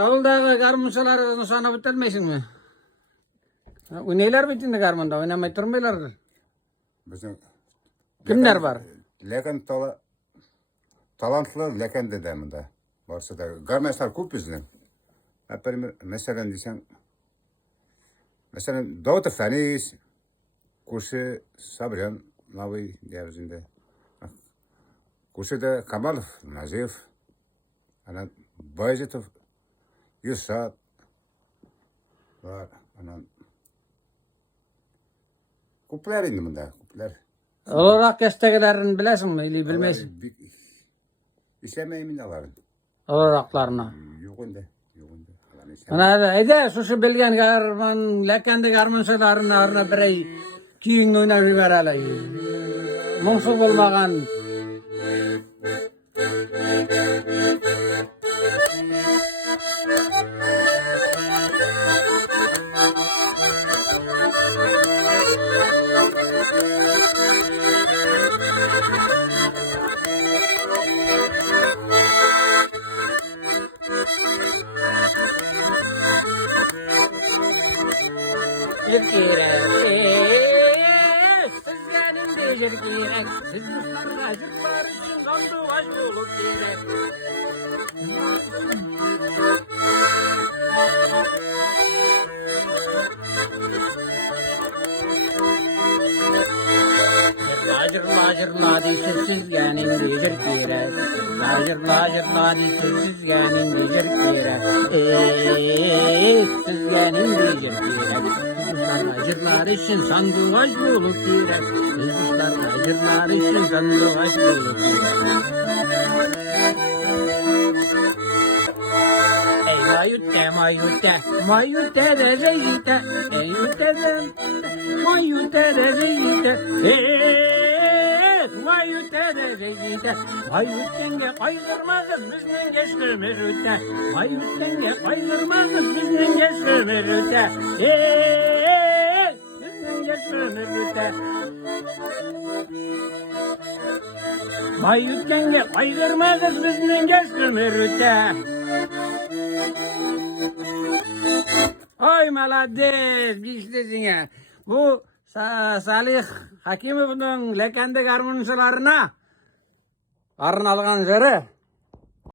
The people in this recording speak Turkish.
Avuldağı garmınçaları sana bitirmesin mi? Neyler bitindi garmında? Oynamay durmaylardır. Bizim Kimler var? lekin talantlı lekin dedem de. Varsa da garmensler çok bizden. Hep benim mesela diysen mesela Davut Feniz kursu Sabriyan Navi yeryüzünde. Kursu da Kamalov Nazif. Ana Bayezidov Yusat var. Ana kuplar indi bunda kuplar. Olarak kestegilerini bilesin mi? İli bilmesin. İşemeyimin de var. Olaraklarına. Yok onda. Yok onda. Ana ede şu bilgen garman lekende garmınçalarının arına birey kiyin oynayıp veralay. Munsuz olmagan. Jirkirek, sizlerin de jirkirek, siz dostlarla jırtlar için zandıvaş bulup gerek. Lacır deyse sizlerin de jirkirek, lacır deyse sizlerin de jirkirek, sizlerin de jirkirek. Acırlar için sandıvaş bulup girek. Kızlar acırlar için sandıvaş bulup girek. Ey mayütte mayütte, mayütte de zeyite, mayütte de, mayütte de zeyite, mayütte de zeyite. Mayüttenge kaygırmazız bizden geçtiğimiz ütte. Mayüttenge kaygırmazız bizden geçtiğimiz ütte. Mayütkenge kaygırmazız bizden geçtiğimiz ütte. Ay malades bir işlesin ya. Bu Salih Hakimov'un lekende garmınçalarına arın algan üzere